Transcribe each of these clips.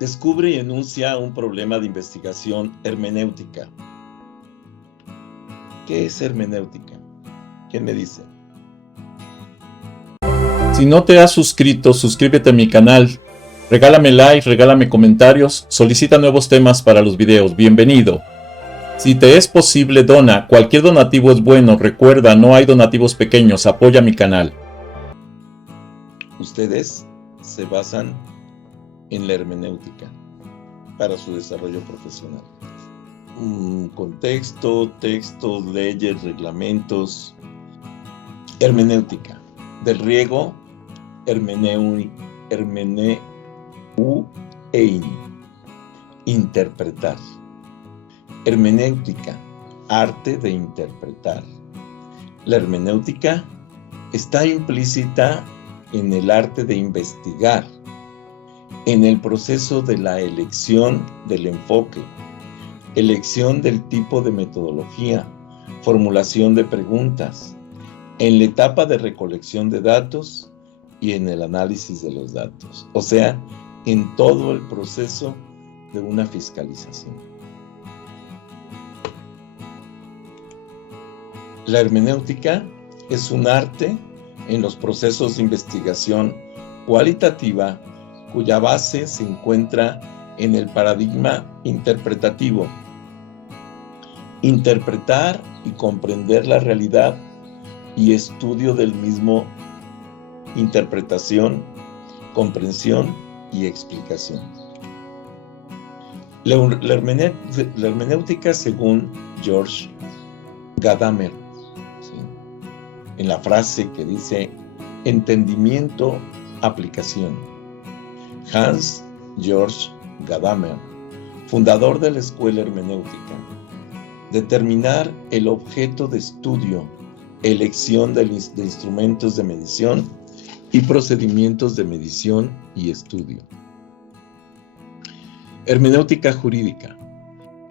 Descubre y enuncia un problema de investigación hermenéutica. ¿Qué es hermenéutica? ¿Quién me dice? Si no te has suscrito, suscríbete a mi canal. Regálame like, regálame comentarios, solicita nuevos temas para los videos. Bienvenido. Si te es posible, dona. Cualquier donativo es bueno. Recuerda, no hay donativos pequeños. Apoya mi canal. Ustedes se basan en la hermenéutica para su desarrollo profesional. Contexto, textos, leyes, reglamentos. Hermenéutica. Del griego, hermeneuein. Interpretar. Hermenéutica, arte de interpretar. La hermenéutica está implícita en el arte de investigar, en el proceso de la elección del enfoque, elección del tipo de metodología, formulación de preguntas, en la etapa de recolección de datos y en el análisis de los datos, o sea, en todo el proceso de una fiscalización. La hermenéutica es un arte en los procesos de investigación cualitativa cuya base se encuentra en el paradigma interpretativo. Interpretar y comprender la realidad y estudio del mismo, interpretación, comprensión y explicación. La hermenéutica, según George Gadamer, ¿sí?, en la frase que dice entendimiento, aplicación. Hans Georg Gadamer, fundador de la escuela hermenéutica. Determinar el objeto de estudio, elección de instrumentos de medición y procedimientos de medición y estudio. Hermenéutica jurídica.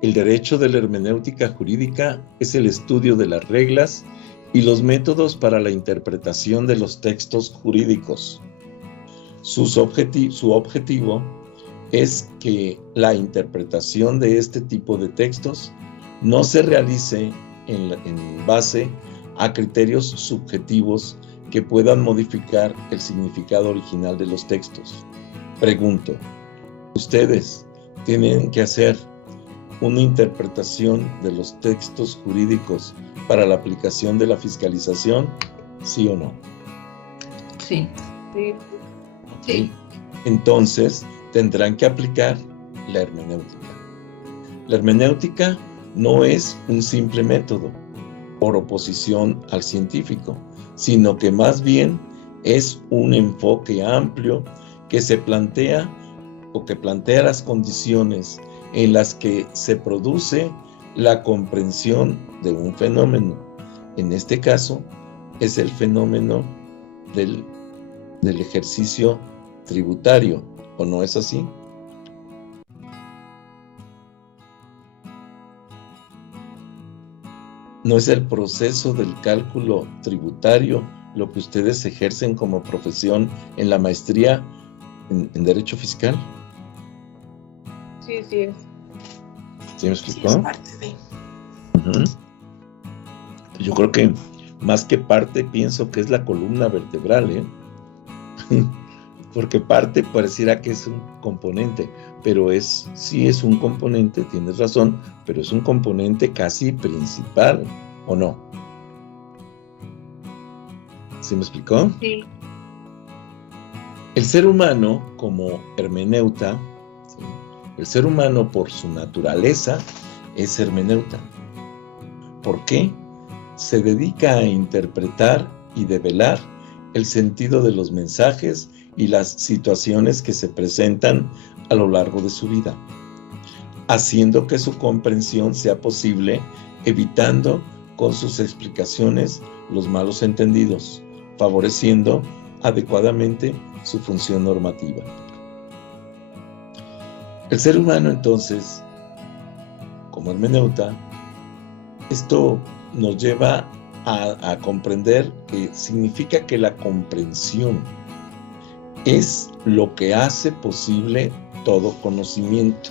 El derecho de la hermenéutica jurídica es el estudio de las reglas y los métodos para la interpretación de los textos jurídicos. Su objetivo es que la interpretación de este tipo de textos no se realice en base a criterios subjetivos que puedan modificar el significado original de los textos. Pregunto, ¿ustedes tienen que hacer una interpretación de los textos jurídicos para la aplicación de la fiscalización? ¿Sí o no? Sí. Sí. Sí. Entonces, tendrán que aplicar la hermenéutica. La hermenéutica no es un simple método por oposición al científico, sino que más bien es un enfoque amplio que plantea las condiciones en las que se produce la comprensión de un fenómeno. En este caso, es el fenómeno del ejercicio tributario, ¿o no es así? ¿No es el proceso del cálculo tributario lo que ustedes ejercen como profesión en la maestría en Derecho Fiscal? Sí, sí es. ¿Sí me explicó? Sí, es parte de... Yo creo que más que parte, pienso que es la columna vertebral, ¿eh? Porque parte pareciera que es un componente, pero sí es un componente, tienes razón, pero es un componente casi principal, ¿o no? ¿Sí me explicó? Sí. El ser humano, como hermeneuta, ¿sí?, el ser humano por su naturaleza es hermeneuta. ¿Por qué? Se dedica a interpretar y develar el sentido de los mensajes y las situaciones que se presentan a lo largo de su vida, haciendo que su comprensión sea posible, evitando con sus explicaciones los malos entendidos, favoreciendo adecuadamente su función normativa. El ser humano, entonces, como hermeneuta, esto nos lleva a comprender que significa que la comprensión es lo que hace posible todo conocimiento.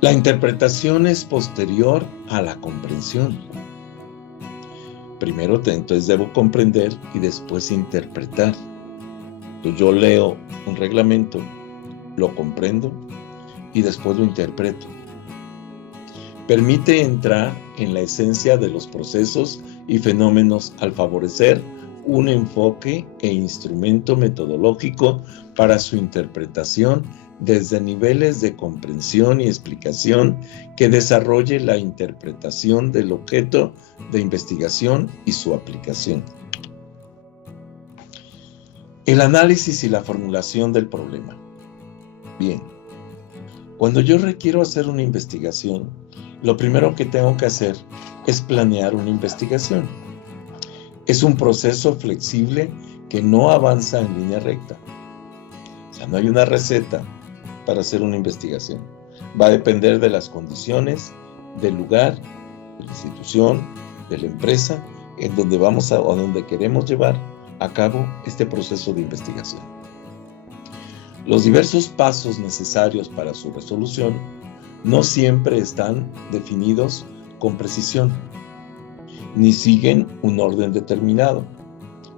La interpretación es posterior a la comprensión. Primero, entonces debo comprender y después interpretar. Entonces, yo leo un reglamento, lo comprendo y después lo interpreto. Permite entrar en la esencia de los procesos y fenómenos al favorecer un enfoque e instrumento metodológico para su interpretación desde niveles de comprensión y explicación que desarrolle la interpretación del objeto de investigación y su aplicación. El análisis y la formulación del problema. Bien, cuando yo requiero hacer una investigación, lo primero que tengo que hacer es planear una investigación. Es un proceso flexible que no avanza en línea recta. O sea, no hay una receta para hacer una investigación. Va a depender de las condiciones, del lugar, de la institución, de la empresa, en donde vamos a donde queremos llevar a cabo este proceso de investigación. Los diversos pasos necesarios para su resolución no siempre están definidos con precisión, ni siguen un orden determinado.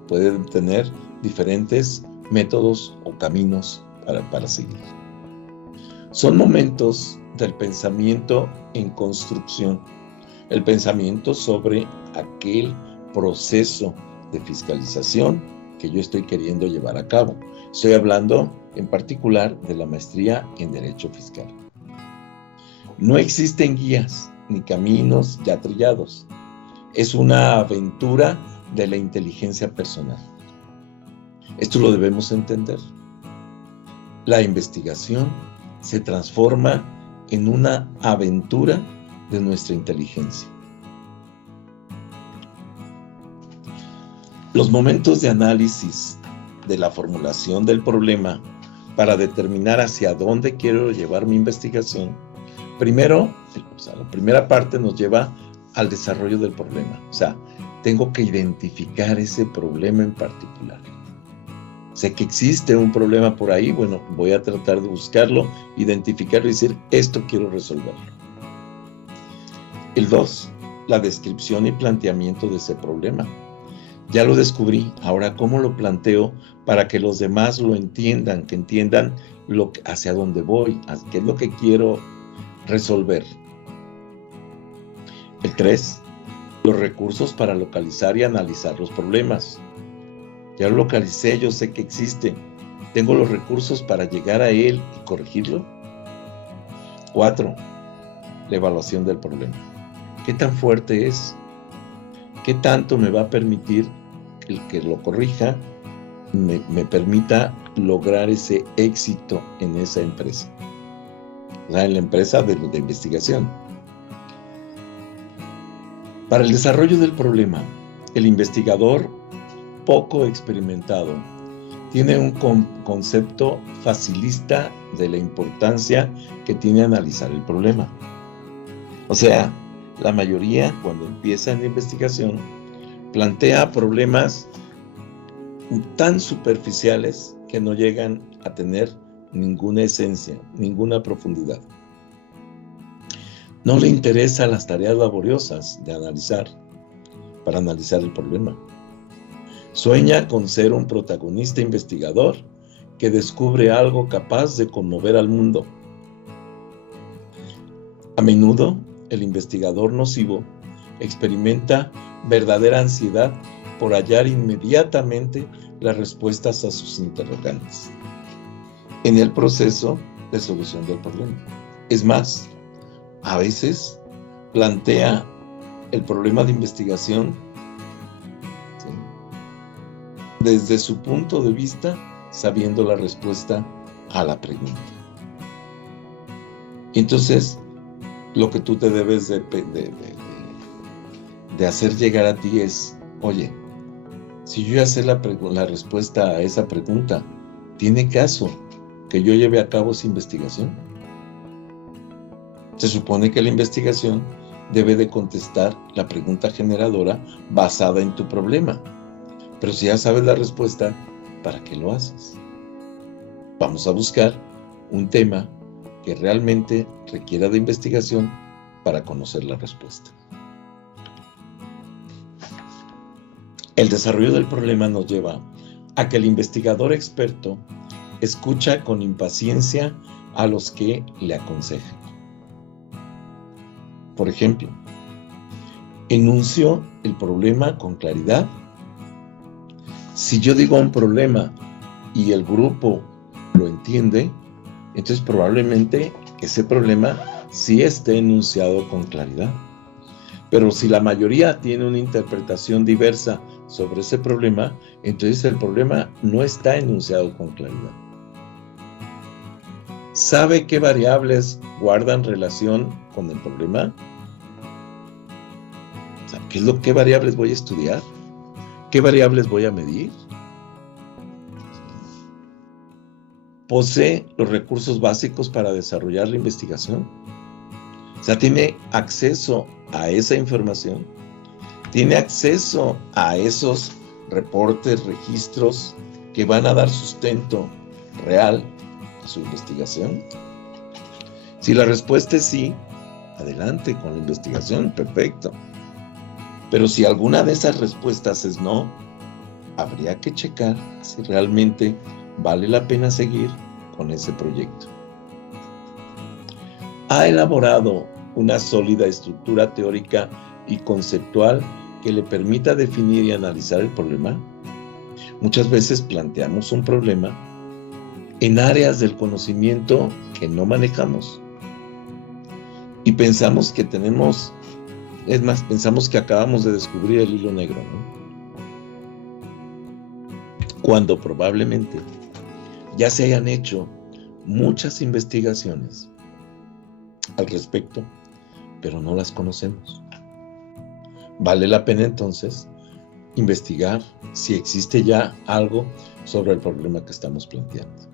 Pueden tener diferentes métodos o caminos para seguir. Son momentos del pensamiento en construcción, el pensamiento sobre aquel proceso de fiscalización que yo estoy queriendo llevar a cabo. Estoy hablando en particular de la maestría en Derecho Fiscal. No existen guías ni caminos ya trillados. Es una aventura de la inteligencia personal. Esto lo debemos entender. La investigación se transforma en una aventura de nuestra inteligencia. Los momentos de análisis de la formulación del problema para determinar hacia dónde quiero llevar mi investigación, primero, la primera parte nos lleva al desarrollo del problema. O sea, tengo que identificar ese problema en particular. Sé que existe un problema por ahí, bueno, voy a tratar de buscarlo, identificarlo y decir, esto quiero resolverlo. El 2, la descripción y planteamiento de ese problema. Ya lo descubrí, ahora ¿cómo lo planteo para que los demás lo entiendan, que entiendan hacia dónde voy, qué es lo que quiero resolver? El 3, los recursos para localizar y analizar los problemas. Ya lo localicé, yo sé que existe. ¿Tengo los recursos para llegar a él y corregirlo? 4, la evaluación del problema. ¿Qué tan fuerte es? ¿Qué tanto me va a permitir el que lo corrija, me permita lograr ese éxito en esa empresa? O sea, en la empresa de investigación. Para el desarrollo del problema, el investigador poco experimentado tiene un concepto facilista de la importancia que tiene analizar el problema. O sea, la mayoría, cuando empieza en la investigación, plantea problemas tan superficiales que no llegan a tener ninguna esencia, ninguna profundidad. No le interesan las tareas laboriosas de analizar, para analizar el problema. Sueña con ser un protagonista investigador que descubre algo capaz de conmover al mundo. A menudo, el investigador nocivo experimenta verdadera ansiedad por hallar inmediatamente las respuestas a sus interrogantes en el proceso de solución del problema. Es más, a veces plantea el problema de investigación, ¿sí?, desde su punto de vista, sabiendo la respuesta a la pregunta. Entonces, lo que tú te debes de hacer llegar a ti es, oye, si yo ya sé la respuesta a esa pregunta, ¿tiene caso que yo lleve a cabo esa investigación? Se supone que la investigación debe de contestar la pregunta generadora basada en tu problema. Pero si ya sabes la respuesta, ¿para qué lo haces? Vamos a buscar un tema que realmente requiera de investigación para conocer la respuesta. El desarrollo del problema nos lleva a que el investigador experto escucha con impaciencia a los que le aconsejan. Por ejemplo, enuncio el problema con claridad. Si yo digo un problema y el grupo lo entiende, entonces probablemente ese problema sí esté enunciado con claridad. Pero si la mayoría tiene una interpretación diversa sobre ese problema, entonces el problema no está enunciado con claridad. ¿Sabe qué variables guardan relación con el problema? ¿Qué variables voy a estudiar? ¿Qué variables voy a medir? ¿Posee los recursos básicos para desarrollar la investigación? ¿Tiene acceso a esa información? ¿Tiene acceso a esos reportes, registros que van a dar sustento real a su investigación? Si la respuesta es sí, adelante con la investigación, perfecto. Pero si alguna de esas respuestas es no, habría que checar si realmente vale la pena seguir con ese proyecto. ¿Ha elaborado una sólida estructura teórica y conceptual que le permita definir y analizar el problema? Muchas veces planteamos un problema en áreas del conocimiento que no manejamos y pensamos que tenemos, es más, pensamos que acabamos de descubrir el hilo negro, ¿no? Cuando probablemente ya se hayan hecho muchas investigaciones al respecto, pero no las conocemos. Vale la pena entonces investigar si existe ya algo sobre el problema que estamos planteando.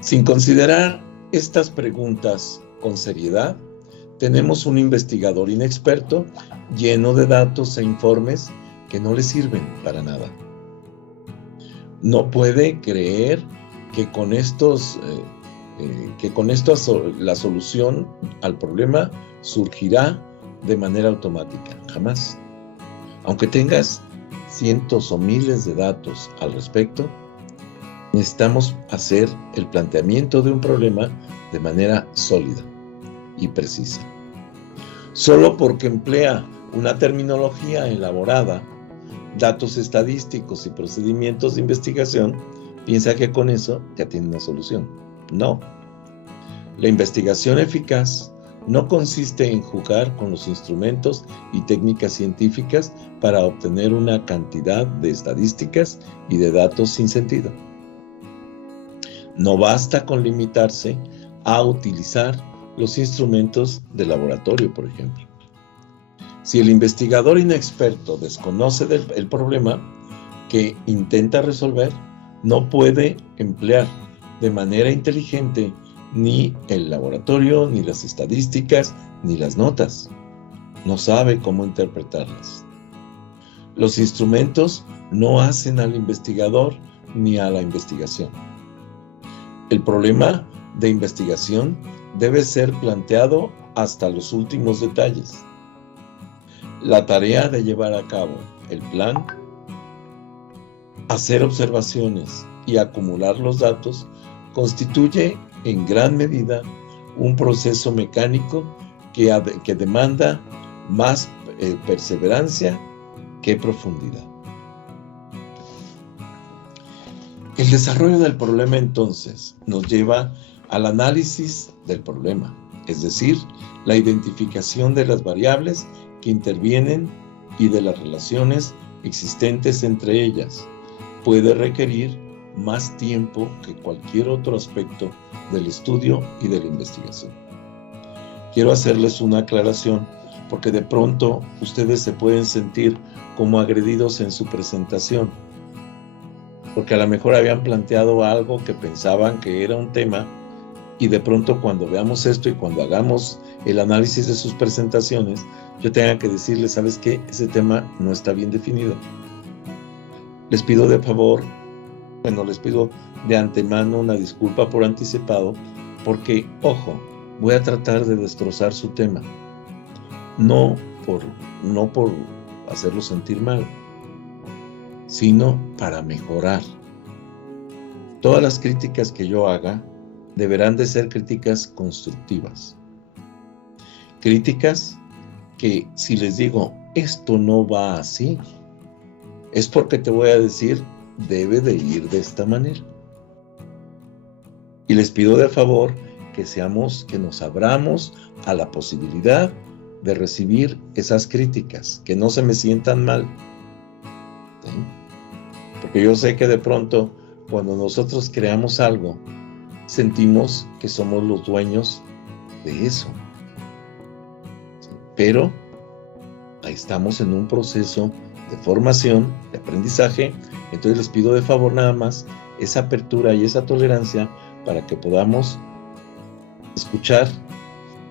Sin considerar estas preguntas con seriedad, tenemos un investigador inexperto lleno de datos e informes que no le sirven para nada. No puede creer que con esto la solución al problema surgirá de manera automática. Jamás. Aunque tengas cientos o miles de datos al respecto, necesitamos hacer el planteamiento de un problema de manera sólida y precisa. Solo porque emplea una terminología elaborada, datos estadísticos y procedimientos de investigación, piensa que con eso ya tiene una solución. No. La investigación eficaz no consiste en jugar con los instrumentos y técnicas científicas para obtener una cantidad de estadísticas y de datos sin sentido. No basta con limitarse a utilizar los instrumentos de laboratorio, por ejemplo. Si el investigador inexperto desconoce el problema que intenta resolver, no puede emplear de manera inteligente ni el laboratorio, ni las estadísticas, ni las notas. No sabe cómo interpretarlas. Los instrumentos no hacen al investigador ni a la investigación. El problema de investigación debe ser planteado hasta los últimos detalles. La tarea de llevar a cabo el plan, hacer observaciones y acumular los datos constituye en gran medida un proceso mecánico que demanda más perseverancia que profundidad. El desarrollo del problema entonces nos lleva al análisis del problema, es decir, la identificación de las variables que intervienen y de las relaciones existentes entre ellas. Puede requerir más tiempo que cualquier otro aspecto del estudio y de la investigación. Quiero hacerles una aclaración porque de pronto ustedes se pueden sentir como agredidos en su presentación, porque a lo mejor habían planteado algo que pensaban que era un tema y de pronto cuando veamos esto y cuando hagamos el análisis de sus presentaciones, yo tenga que decirles, ¿sabes qué? Ese tema no está bien definido. Les pido de favor, les pido de antemano una disculpa por anticipado, porque, ojo, voy a tratar de destrozar su tema. No por hacerlo sentir mal, sino para mejorar. Todas las críticas que yo haga deberán de ser críticas constructivas. Críticas que si les digo, esto no va así, es porque te voy a decir, debe de ir de esta manera. Y les pido de favor que nos abramos a la posibilidad de recibir esas críticas, que no se me sientan mal. ¿Sí? Porque yo sé que de pronto, cuando nosotros creamos algo, sentimos que somos los dueños de eso. ¿Sí? Pero ahí estamos en un proceso de formación, de aprendizaje. Entonces les pido de favor nada más esa apertura y esa tolerancia para que podamos escuchar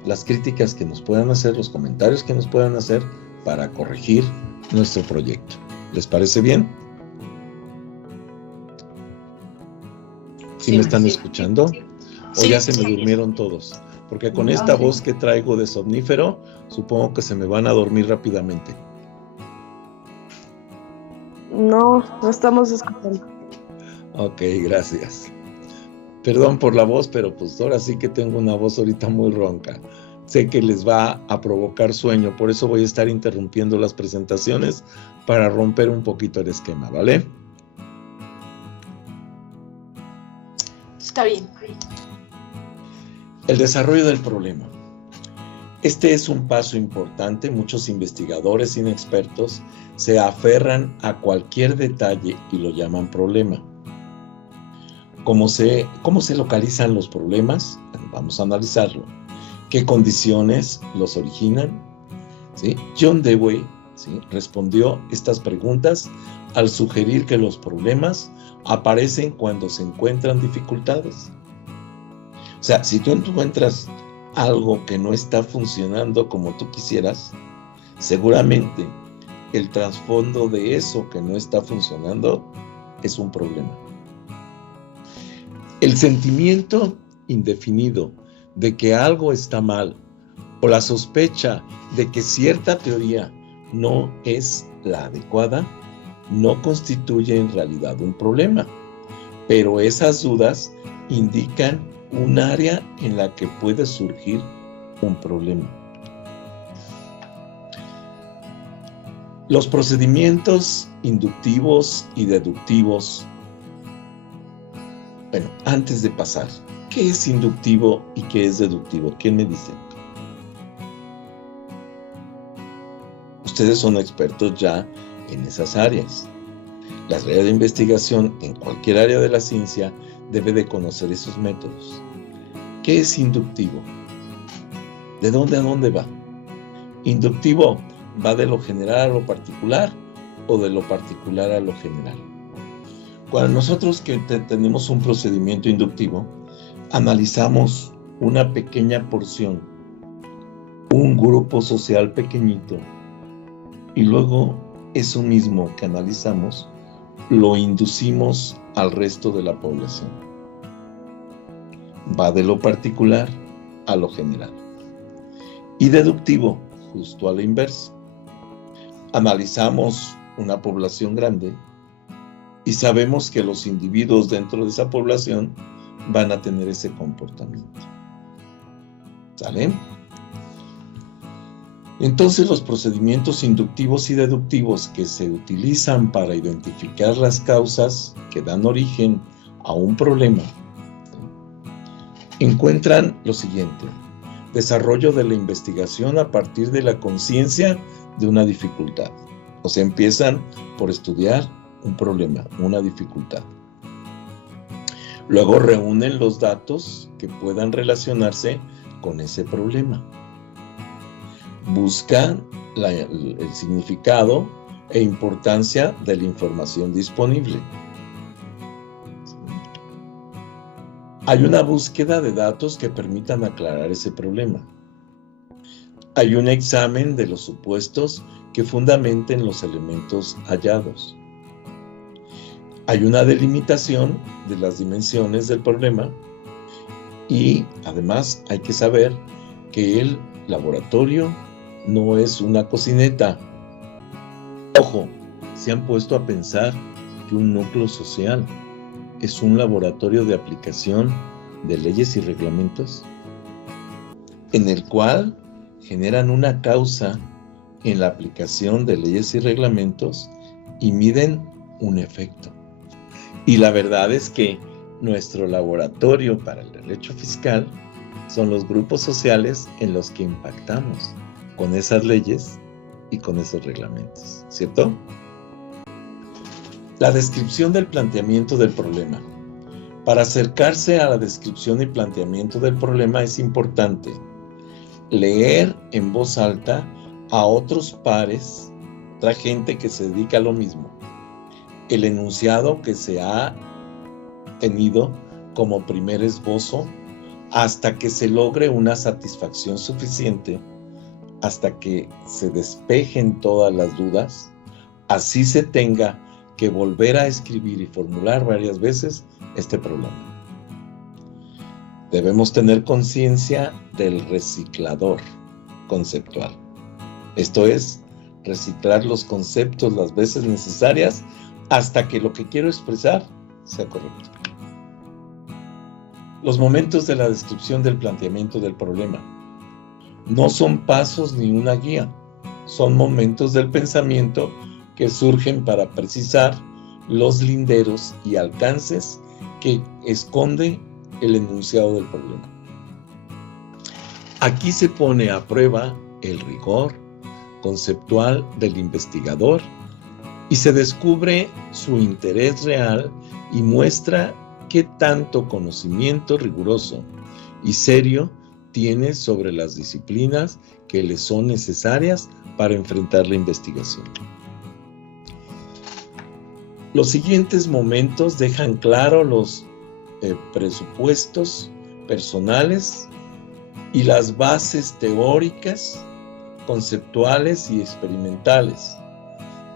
las críticas que nos puedan hacer, los comentarios que nos puedan hacer para corregir nuestro proyecto. ¿Les parece bien? ¿Sí me están escuchando? ¿O ya se me durmieron todos? Porque con esta voz que traigo de somnífero, supongo que se me van a dormir rápidamente. No estamos escuchando. Ok, gracias. Perdón por la voz, pero pues ahora sí que tengo una voz ahorita muy ronca. Sé que les va a provocar sueño, por eso voy a estar interrumpiendo las presentaciones para romper un poquito el esquema, ¿vale? Está bien. El desarrollo del problema. Este es un paso importante. Muchos investigadores inexpertos se aferran a cualquier detalle y lo llaman problema. ¿Cómo se localizan los problemas? Vamos a analizarlo. ¿Qué condiciones los originan? ¿Sí? John Dewey, ¿sí?, respondió estas preguntas al sugerir que los problemas aparecen cuando se encuentran dificultades. O sea, si tú encuentras algo que no está funcionando como tú quisieras, seguramente el trasfondo de eso que no está funcionando es un problema. El sentimiento indefinido de que algo está mal o la sospecha de que cierta teoría no es la adecuada no constituye en realidad un problema, pero esas dudas indican un área en la que puede surgir un problema. Los procedimientos inductivos y deductivos. Bueno, antes de pasar, ¿qué es inductivo y qué es deductivo? ¿Quién me dice? Ustedes son expertos ya en esas áreas. La tarea de investigación en cualquier área de la ciencia debe de conocer esos métodos. ¿Qué es inductivo? ¿De dónde a dónde va? ¿Inductivo va de lo general a lo particular o de lo particular a lo general? Cuando nosotros que tenemos un procedimiento inductivo, analizamos una pequeña porción, un grupo social pequeñito, y luego eso mismo que analizamos lo inducimos al resto de la población. Va de lo particular a lo general. Y deductivo, justo a la inversa. Analizamos una población grande y sabemos que los individuos dentro de esa población van a tener ese comportamiento. ¿Sale? Entonces, los procedimientos inductivos y deductivos que se utilizan para identificar las causas que dan origen a un problema encuentran lo siguiente: desarrollo de la investigación a partir de la conciencia de una dificultad. O sea, empiezan por estudiar un problema, una dificultad. Luego reúnen los datos que puedan relacionarse con ese problema. Buscan el significado e importancia de la información disponible. Hay una búsqueda de datos que permitan aclarar ese problema. Hay un examen de los supuestos que fundamenten los elementos hallados. Hay una delimitación de las dimensiones del problema y además hay que saber que el laboratorio no es una cocineta. Ojo, ¿se han puesto a pensar que un núcleo social es un laboratorio de aplicación de leyes y reglamentos? En el cual generan una causa en la aplicación de leyes y reglamentos y miden un efecto. Y la verdad es que nuestro laboratorio para el derecho fiscal son los grupos sociales en los que impactamos con esas leyes y con esos reglamentos, ¿cierto? La descripción del planteamiento del problema. Para acercarse a la descripción y planteamiento del problema es importante leer en voz alta a otros pares, otra gente que se dedica a lo mismo, el enunciado que se ha tenido como primer esbozo hasta que se logre una satisfacción suficiente, hasta que se despejen todas las dudas, así se tenga que volver a escribir y formular varias veces este problema. Debemos tener conciencia del reciclador conceptual. Esto es, reciclar los conceptos las veces necesarias hasta que lo que quiero expresar sea correcto. Los momentos de la descripción del planteamiento del problema no son pasos ni una guía, son momentos del pensamiento que surgen para precisar los linderos y alcances que esconde el enunciado del problema. Aquí se pone a prueba el rigor conceptual del investigador y se descubre su interés real y muestra qué tanto conocimiento riguroso y serio tiene sobre las disciplinas que le son necesarias para enfrentar la investigación. Los siguientes momentos dejan claro los presupuestos personales y las bases teóricas, conceptuales y experimentales.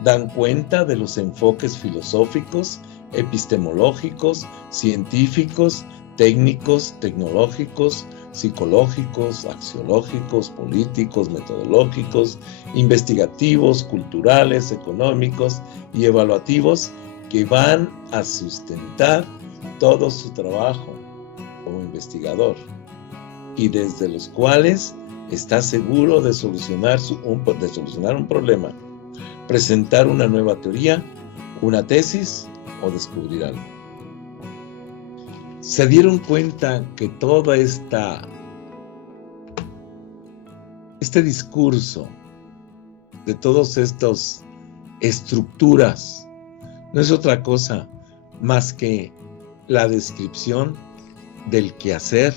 Dan cuenta de los enfoques filosóficos, epistemológicos, científicos, técnicos, tecnológicos, psicológicos, axiológicos, políticos, metodológicos, investigativos, culturales, económicos y evaluativos que van a sustentar todo su trabajo como investigador y desde los cuales está seguro de solucionar un problema, presentar una nueva teoría, una tesis o descubrir algo. ¿Se dieron cuenta que toda este discurso de todas estas estructuras no es otra cosa más que la descripción del quehacer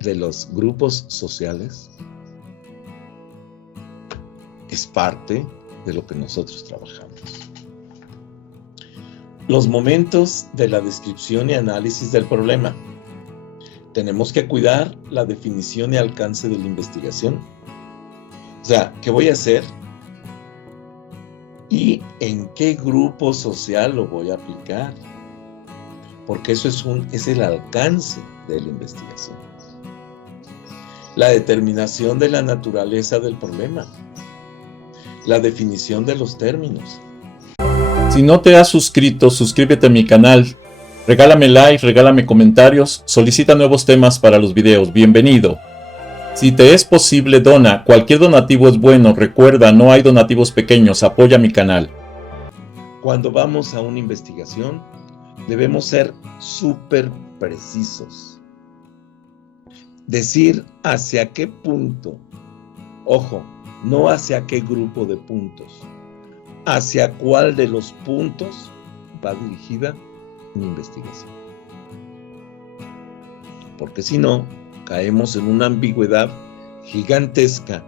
de los grupos sociales? Es parte de lo que nosotros trabajamos. Los momentos de la descripción y análisis del problema. Tenemos que cuidar la definición y alcance de la investigación. O sea, ¿qué voy a hacer? ¿Y en qué grupo social lo voy a aplicar? Porque eso es el alcance de la investigación. La determinación de la naturaleza del problema. La definición de los términos. Si no te has suscrito, suscríbete a mi canal. Regálame like, regálame comentarios, solicita nuevos temas para los videos. Bienvenido. Si te es posible, dona. Cualquier donativo es bueno. Recuerda, no hay donativos pequeños. Apoya mi canal. Cuando vamos a una investigación, debemos ser súper precisos. Decir hacia qué punto. Ojo, no hacia qué grupo de puntos. Hacia cuál de los puntos va dirigida mi investigación. Porque si no, caemos en una ambigüedad gigantesca.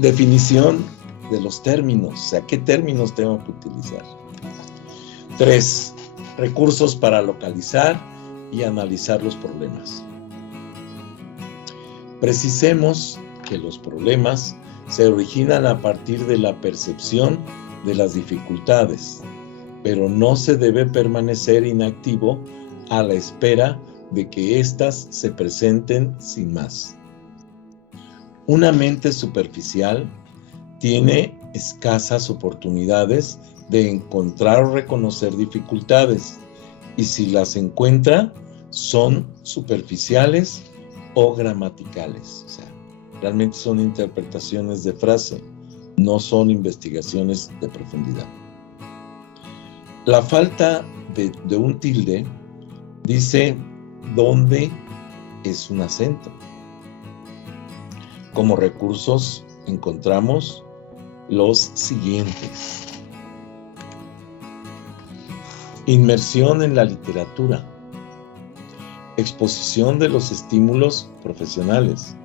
Definición de los términos, o sea, ¿qué términos tengo que utilizar? 3. Recursos para localizar y analizar los problemas. Precisemos que los problemas se originan a partir de la percepción de las dificultades, pero no se debe permanecer inactivo a la espera de que éstas se presenten sin más. Una mente superficial tiene escasas oportunidades de encontrar o reconocer dificultades, y si las encuentra, son superficiales o gramaticales. O sea, realmente son interpretaciones de frase, no son investigaciones de profundidad. La falta de un tilde dice dónde es un acento. Como recursos encontramos los siguientes. Inmersión en la literatura. Exposición de los estímulos profesionales.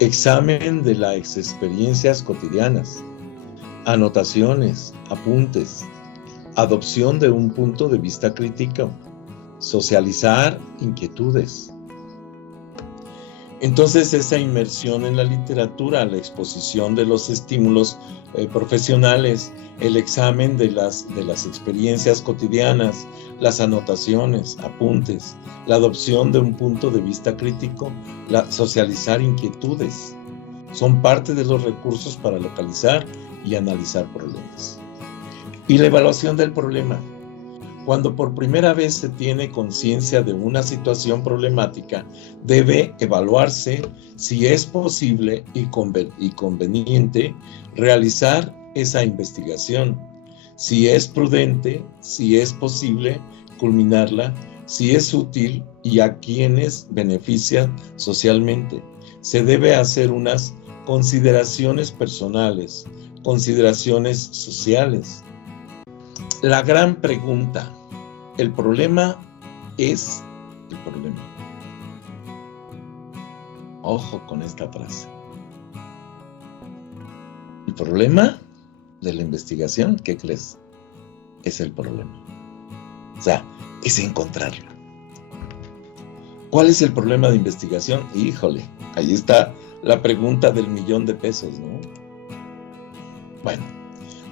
Examen de las experiencias cotidianas. Anotaciones, apuntes. Adopción de un punto de vista crítico. Socializar inquietudes. Entonces, esa inmersión en la literatura, la exposición de los estímulos profesionales, el examen de las experiencias cotidianas, las anotaciones, apuntes, la adopción de un punto de vista crítico, socializar inquietudes, son parte de los recursos para localizar y analizar problemas. Y la evaluación del problema. Cuando por primera vez se tiene conciencia de una situación problemática, debe evaluarse si es posible y conveniente realizar esa investigación, si es prudente, si es posible culminarla, si es útil y a quienes beneficia socialmente. Se debe hacer unas consideraciones personales, consideraciones sociales. La gran pregunta, ¿el problema es el problema? Ojo con esta frase. ¿El problema de la investigación, qué crees? Es el problema. O sea, es encontrarlo. ¿Cuál es el problema de investigación? Híjole, ahí está la pregunta del $1,000,000, ¿no? Bueno.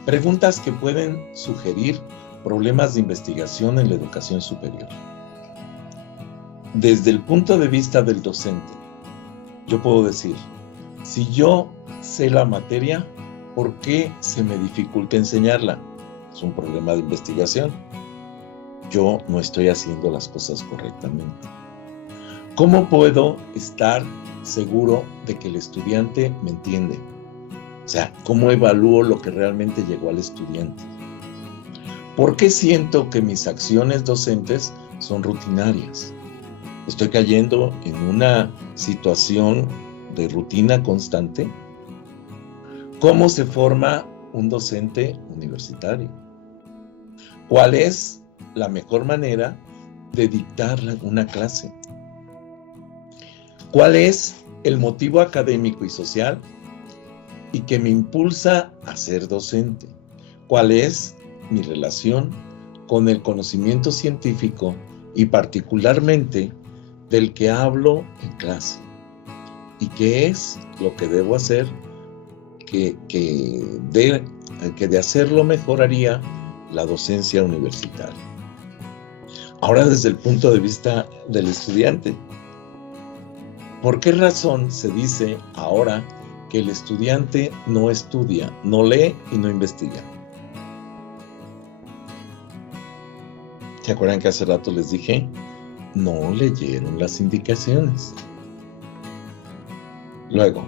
Preguntas que pueden sugerir problemas de investigación en la educación superior. Desde el punto de vista del docente, yo puedo decir, si yo sé la materia, ¿por qué se me dificulta enseñarla? Es un problema de investigación. Yo no estoy haciendo las cosas correctamente. ¿Cómo puedo estar seguro de que el estudiante me entiende? O sea, ¿cómo evalúo lo que realmente llegó al estudiante? ¿Por qué siento que mis acciones docentes son rutinarias? ¿Estoy cayendo en una situación de rutina constante? ¿Cómo se forma un docente universitario? ¿Cuál es la mejor manera de dictar una clase? ¿Cuál es el motivo académico y social y que me impulsa a ser docente? ¿Cuál es mi relación con el conocimiento científico y particularmente del que hablo en clase? ¿Y qué es lo que debo hacer que de hacerlo mejoraría la docencia universitaria? Ahora, desde el punto de vista del estudiante, ¿por qué razón se dice ahora que el estudiante no estudia, no lee y no investiga? ¿Se acuerdan que hace rato les dije? No leyeron las indicaciones. Luego,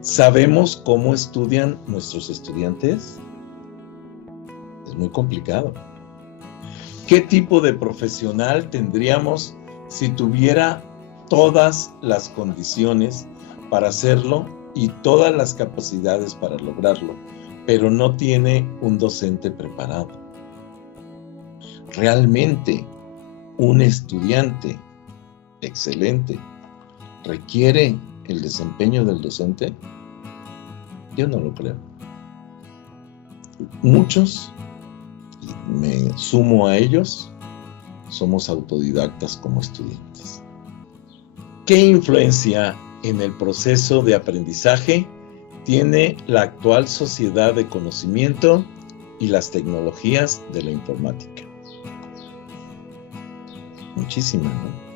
¿sabemos cómo estudian nuestros estudiantes? Es muy complicado. ¿Qué tipo de profesional tendríamos si tuviera todas las condiciones para hacerlo y todas las capacidades para lograrlo, pero no tiene un docente preparado? ¿Realmente un estudiante excelente requiere el desempeño del docente? Yo no lo creo. Muchos, y me sumo a ellos, somos autodidactas como estudiantes. ¿Qué influencia en el proceso de aprendizaje tiene la actual sociedad de conocimiento y las tecnologías de la informática. Muchísima, ¿no?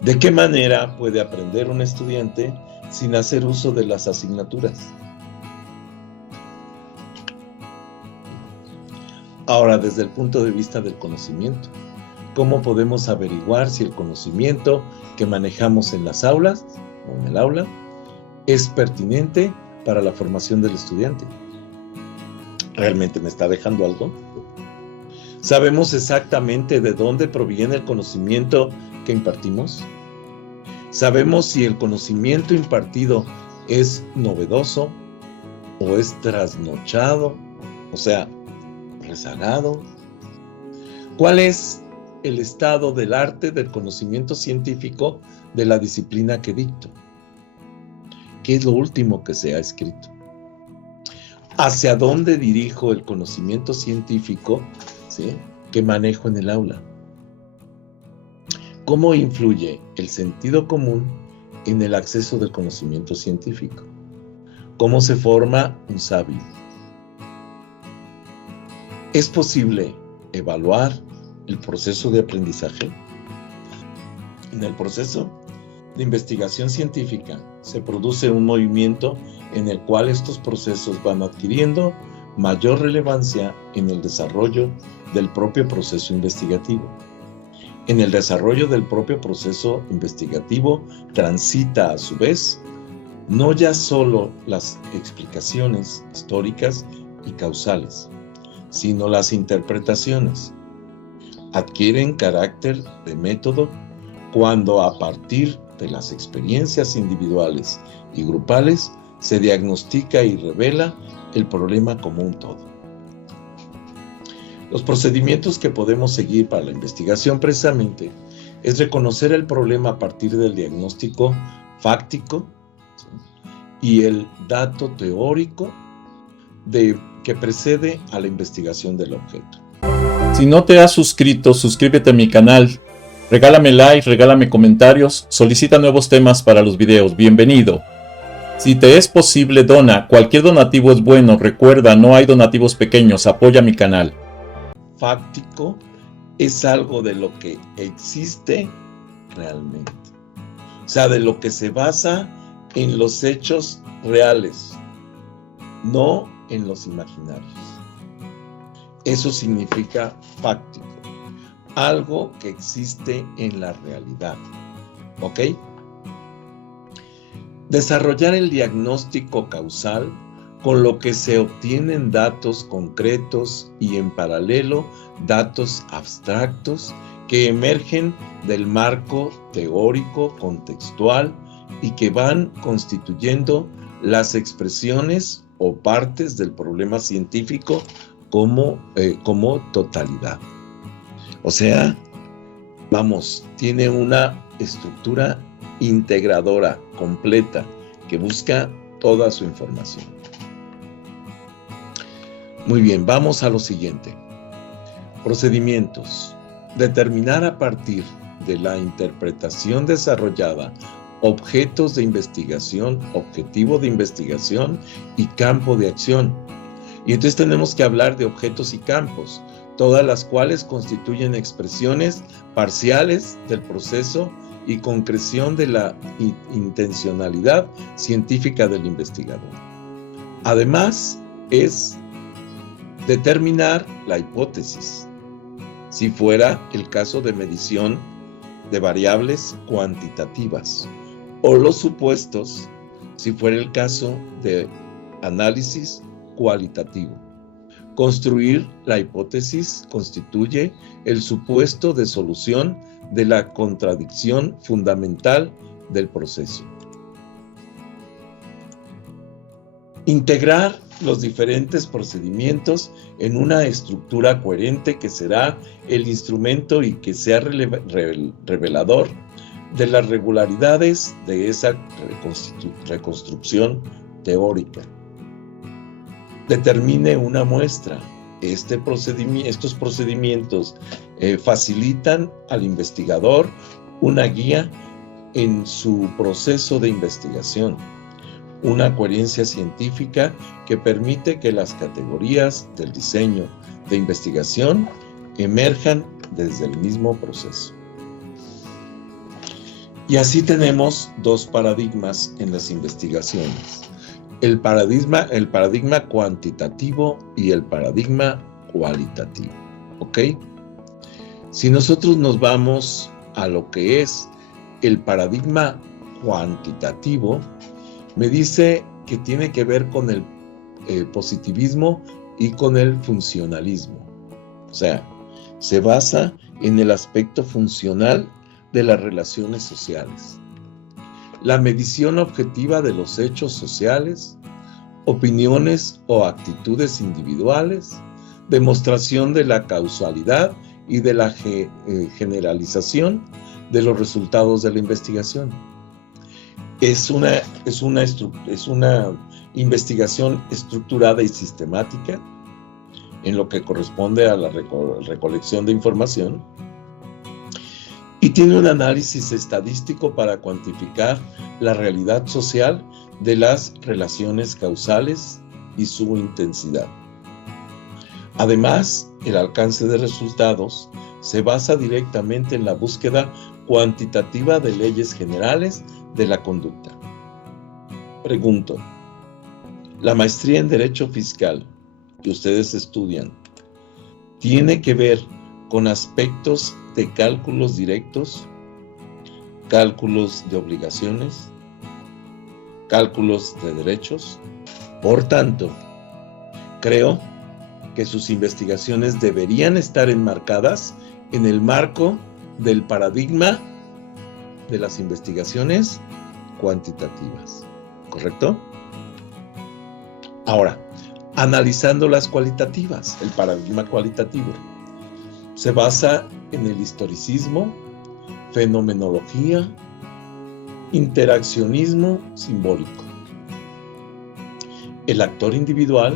¿De qué manera puede aprender un estudiante sin hacer uso de las asignaturas? Ahora, desde el punto de vista del conocimiento, ¿cómo podemos averiguar si el conocimiento que manejamos en las aulas o en el aula es pertinente para la formación del estudiante? ¿Realmente me está dejando algo? ¿Sabemos exactamente de dónde proviene el conocimiento que impartimos? ¿Sabemos si el conocimiento impartido es novedoso o es trasnochado, o sea, rezagado? ¿Cuál es el estado del arte del conocimiento científico de la disciplina que dicto? ¿Qué es lo último que se ha escrito? ¿Hacia dónde dirijo el conocimiento científico, ¿sí?, que manejo en el aula? ¿Cómo influye el sentido común en el acceso del conocimiento científico? ¿Cómo se forma un sabio? ¿Es posible evaluar el proceso de aprendizaje? En el proceso de investigación científica se produce un movimiento en el cual estos procesos van adquiriendo mayor relevancia en el desarrollo del propio proceso investigativo. En el desarrollo del propio proceso investigativo transita a su vez no ya solo las explicaciones históricas y causales, sino las interpretaciones. Adquieren carácter de método cuando a partir de las experiencias individuales y grupales se diagnostica y revela el problema como un todo. Los procedimientos que podemos seguir para la investigación precisamente es reconocer el problema a partir del diagnóstico fáctico, ¿sí?, y el dato teórico que precede a la investigación del objeto. Si no te has suscrito, suscríbete a mi canal, regálame like, regálame comentarios, solicita nuevos temas para los videos, bienvenido. Si te es posible, dona, cualquier donativo es bueno, recuerda, no hay donativos pequeños, apoya mi canal. Fáctico es algo de lo que existe realmente, o sea, de lo que se basa en los hechos reales, no en los imaginarios. Eso significa fáctico, algo que existe en la realidad, ¿ok? Desarrollar el diagnóstico causal con lo que se obtienen datos concretos y en paralelo datos abstractos que emergen del marco teórico contextual y que van constituyendo las expresiones o partes del problema científico como totalidad. O sea, tiene una estructura integradora, completa, que busca toda su información. Muy bien, vamos a lo siguiente. Procedimientos. Determinar a partir de la interpretación desarrollada objetos de investigación, objetivo de investigación y campo de acción. Y entonces tenemos que hablar de objetos y campos, todas las cuales constituyen expresiones parciales del proceso y concreción de la intencionalidad científica del investigador. Además, es determinar la hipótesis, si fuera el caso de medición de variables cuantitativas, o los supuestos, si fuera el caso de análisis cualitativo. Construir la hipótesis constituye el supuesto de solución de la contradicción fundamental del proceso. Integrar los diferentes procedimientos en una estructura coherente que será el instrumento y que sea revelador de las regularidades de esa reconstrucción teórica. Determine una muestra. Estos procedimientos facilitan al investigador una guía en su proceso de investigación. una coherencia científica que permite que las categorías del diseño de investigación emerjan desde el mismo proceso. Y así tenemos dos paradigmas en las investigaciones: el paradigma cuantitativo y el paradigma cualitativo. ¿Ok? Si nosotros nos vamos a lo que es el paradigma cuantitativo, me dice que tiene que ver con el positivismo y con el funcionalismo. O sea, se basa en el aspecto funcional de las relaciones sociales, la medición objetiva de los hechos sociales, opiniones o actitudes individuales, demostración de la causalidad y de la generalización de los resultados de la investigación. Es una investigación estructurada y sistemática en lo que corresponde a la recolección de información, y tiene un análisis estadístico para cuantificar la realidad social de las relaciones causales y su intensidad. Además, el alcance de resultados se basa directamente en la búsqueda cuantitativa de leyes generales de la conducta. Pregunto, ¿la maestría en Derecho Fiscal que ustedes estudian tiene que ver con aspectos de cálculos directos, cálculos de obligaciones, cálculos de derechos? Por tanto, creo que sus investigaciones deberían estar enmarcadas en el marco del paradigma de las investigaciones cuantitativas, ¿correcto? Ahora, analizando las cualitativas, el paradigma cualitativo se basa en el historicismo, fenomenología, interaccionismo simbólico, el actor individual,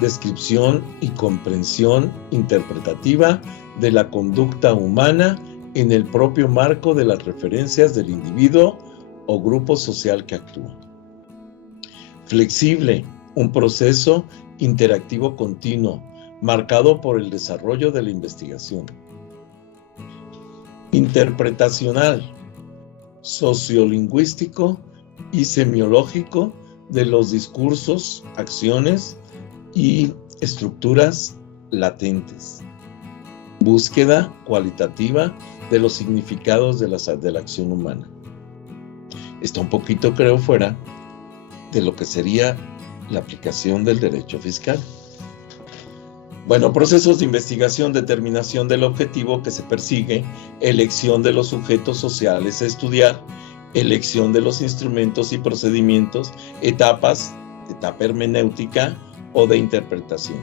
descripción y comprensión interpretativa de la conducta humana en el propio marco de las referencias del individuo o grupo social que actúa. Flexible, un proceso interactivo continuo, marcado por el desarrollo de la investigación. Interpretacional, sociolingüístico y semiológico de los discursos, acciones y estructuras latentes. Búsqueda cualitativa de los significados de la acción humana. Está un poquito, creo, fuera de lo que sería la aplicación del derecho fiscal. Bueno, procesos de investigación, determinación del objetivo que se persigue, elección de los sujetos sociales a estudiar, elección de los instrumentos y procedimientos, etapa hermenéutica o de interpretación.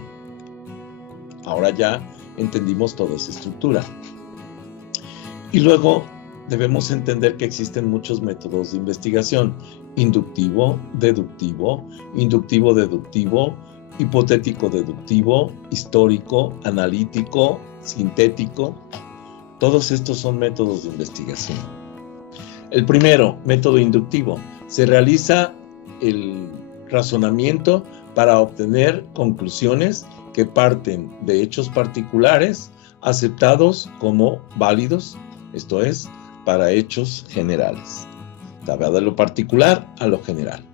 Ahora ya entendimos toda esa estructura. Y luego debemos entender que existen muchos métodos de investigación: inductivo, deductivo, inductivo-deductivo, hipotético-deductivo, histórico, analítico, sintético. Todos estos son métodos de investigación. El primero, método inductivo, se realiza el razonamiento para obtener conclusiones que parten de hechos particulares aceptados como válidos, esto es, para hechos generales. Va de lo particular a lo general.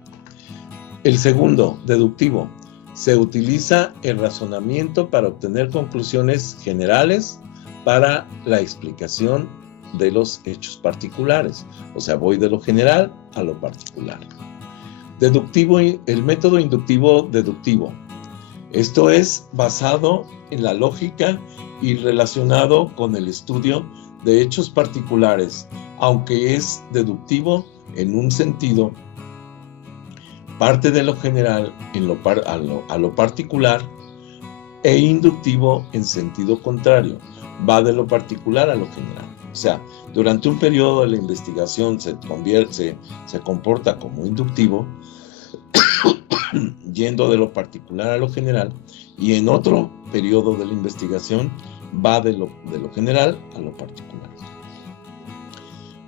El segundo, deductivo, se utiliza el razonamiento para obtener conclusiones generales para la explicación de los hechos particulares. O sea, voy de lo general a lo particular. Deductivo, el método inductivo-deductivo. Esto es basado en la lógica y relacionado con el estudio de hechos particulares, aunque es deductivo en un sentido, parte de lo general a lo particular, e inductivo en sentido contrario, va de lo particular a lo general. O sea, durante un periodo de la investigación se comporta como inductivo, yendo de lo particular a lo general, y en otro periodo de la investigación va de lo general a lo particular.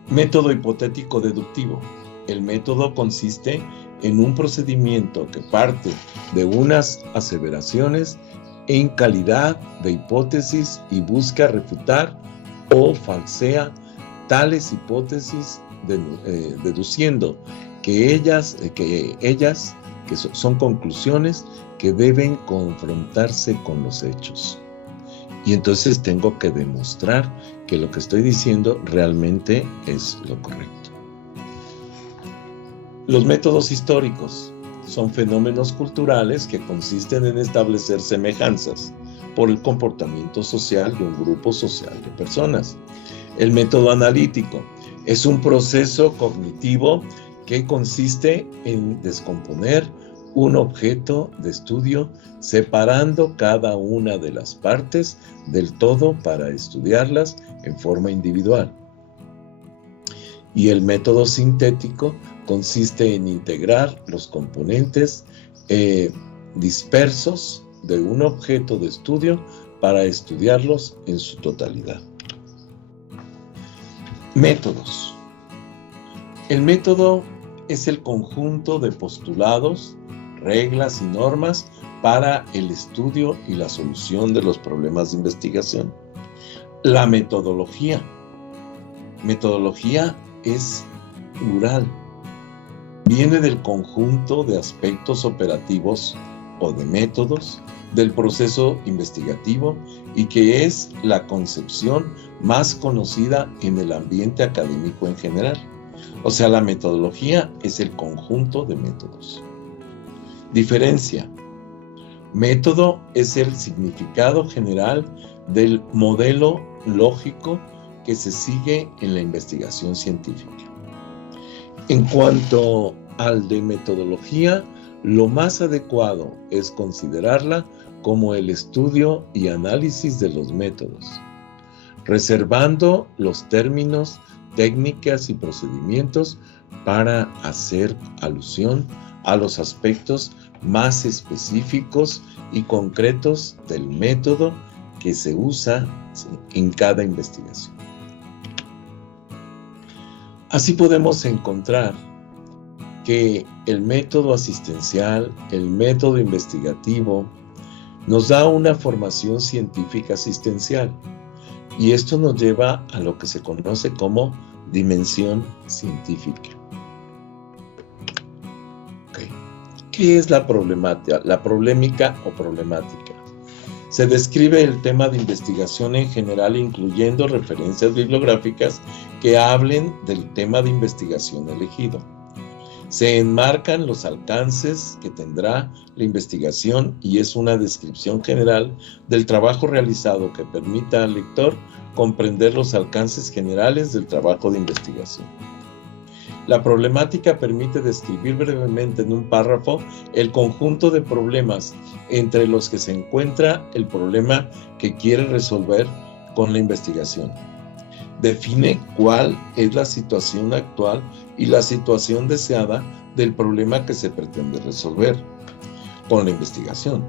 Método hipotético deductivo. El método consiste en un procedimiento que parte de unas aseveraciones en calidad de hipótesis y busca refutar o falsea tales hipótesis, deduciendo que ellas son conclusiones que deben confrontarse con los hechos. Y entonces tengo que demostrar que lo que estoy diciendo realmente es lo correcto. Los métodos históricos son fenómenos culturales que consisten en establecer semejanzas por el comportamiento social de un grupo social de personas. El método analítico es un proceso cognitivo que consiste en descomponer un objeto de estudio separando cada una de las partes del todo para estudiarlas en forma individual. Y el método sintético consiste en integrar los componentes dispersos de un objeto de estudio para estudiarlos en su totalidad. Métodos. El método es el conjunto de postulados, reglas y normas para el estudio y la solución de los problemas de investigación. La metodología. Metodología es plural. Viene del conjunto de aspectos operativos o de métodos del proceso investigativo y que es la concepción más conocida en el ambiente académico en general. O sea, la metodología es el conjunto de métodos. Diferencia. Método es el significado general del modelo lógico que se sigue en la investigación científica. En cuanto al de metodología, lo más adecuado es considerarla como el estudio y análisis de los métodos, reservando los términos, técnicas y procedimientos para hacer alusión a los aspectos más específicos y concretos del método que se usa en cada investigación. Así podemos encontrar que el método asistencial, el método investigativo, nos da una formación científica asistencial y esto nos lleva a lo que se conoce como dimensión científica. ¿Qué es la problemática? La polémica o problemática. Se describe el tema de investigación en general, incluyendo referencias bibliográficas que hablen del tema de investigación elegido. Se enmarcan los alcances que tendrá la investigación y es una descripción general del trabajo realizado que permita al lector comprender los alcances generales del trabajo de investigación. La problemática permite describir brevemente en un párrafo el conjunto de problemas entre los que se encuentra el problema que quiere resolver con la investigación. Define cuál es la situación actual y la situación deseada del problema que se pretende resolver con la investigación.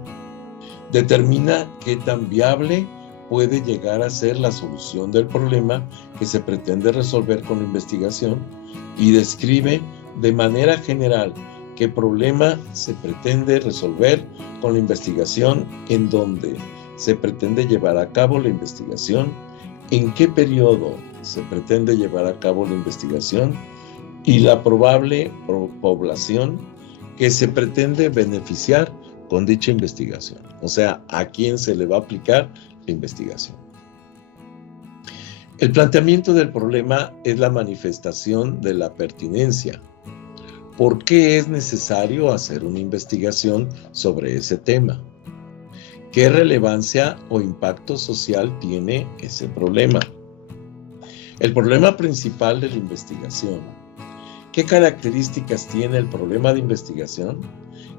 Determina qué tan viable puede llegar a ser la solución del problema que se pretende resolver con la investigación y describe de manera general qué problema se pretende resolver con la investigación, en dónde se pretende llevar a cabo la investigación, en qué periodo se pretende llevar a cabo la investigación y la probable población que se pretende beneficiar con dicha investigación, o sea, a quién se le va a aplicar la investigación. El planteamiento del problema es la manifestación de la pertinencia. ¿Por qué es necesario hacer una investigación sobre ese tema? ¿Qué relevancia o impacto social tiene ese problema? El problema principal de la investigación. ¿Qué características tiene el problema de investigación?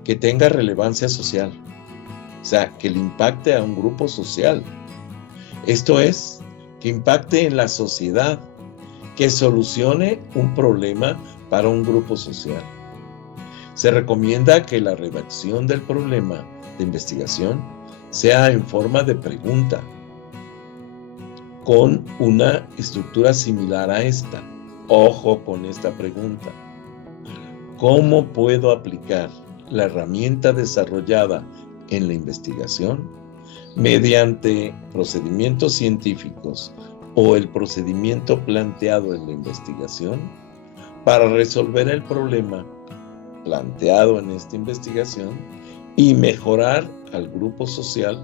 Que tenga relevancia social, o sea, que le impacte a un grupo social. Esto es, que impacte en la sociedad, que solucione un problema para un grupo social. Se recomienda que la redacción del problema de investigación sea en forma de pregunta, con una estructura similar a esta. Ojo con esta pregunta. ¿Cómo puedo aplicar la herramienta desarrollada en la investigación mediante procedimientos científicos o el procedimiento planteado en la investigación para resolver el problema planteado en esta investigación y mejorar al grupo social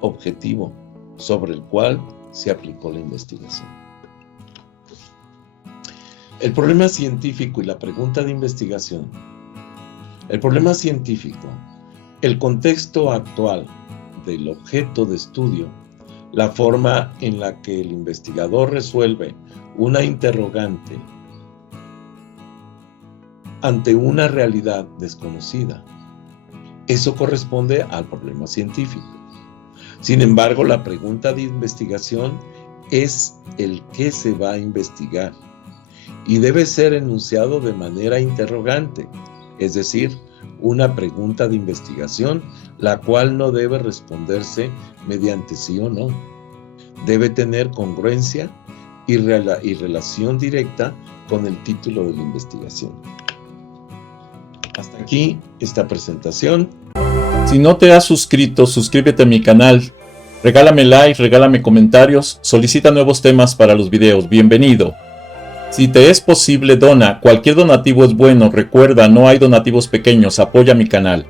objetivo sobre el cual se aplicó la investigación? El problema científico y la pregunta de investigación. El problema científico, el contexto actual del objeto de estudio, la forma en la que el investigador resuelve una interrogante ante una realidad desconocida. Eso corresponde al problema científico. Sin embargo, la pregunta de investigación es el qué se va a investigar y debe ser enunciado de manera interrogante, es decir, una pregunta de investigación, la cual no debe responderse mediante sí o no. Debe tener congruencia y relación directa con el título de la investigación. Hasta aquí esta presentación. Si no te has suscrito, suscríbete a mi canal. Regálame like, regálame comentarios, solicita nuevos temas para los videos. Bienvenido. Si te es posible, dona. Cualquier donativo es bueno. Recuerda, no hay donativos pequeños. Apoya mi canal.